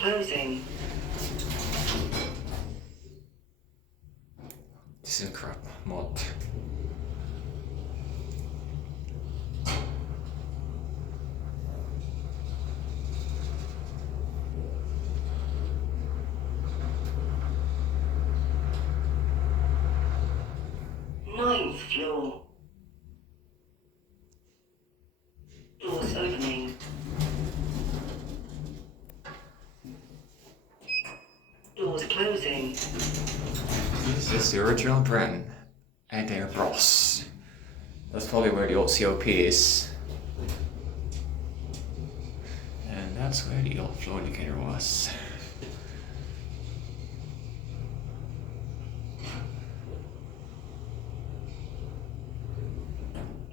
closing. Thyssenkrupp mod. Ninth floor. Doors opening. Doors closing. This is the original brand. Adair Bros. That's probably where the old COP is. And that's where the old flow indicator was.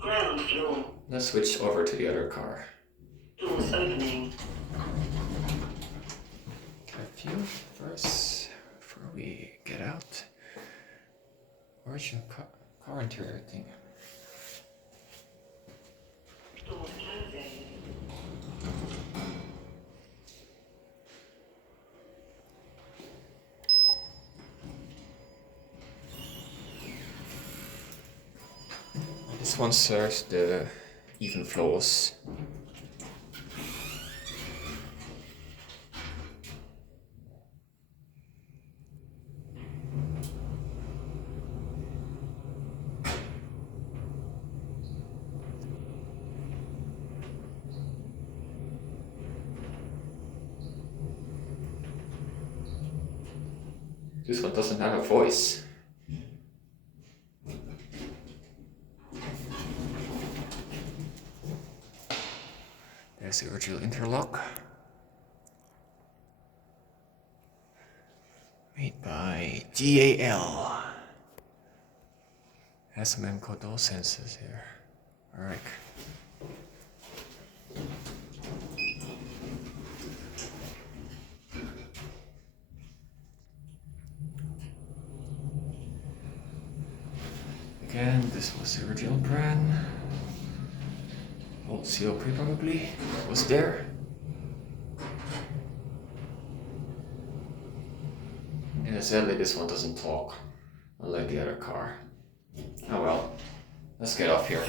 Ground floor. Let's switch over to the other car. Doors opening. A few first before we get out. Where's your car interior thing? Doors closing. This one serves the even floors. This one doesn't have a voice. There's the original interlock. Made by GAL. Has some M-code door sensors here. Alright. Again, this was the original brand. Old COP probably was there. And sadly this one doesn't talk, unlike the other car. Oh well, let's get off here.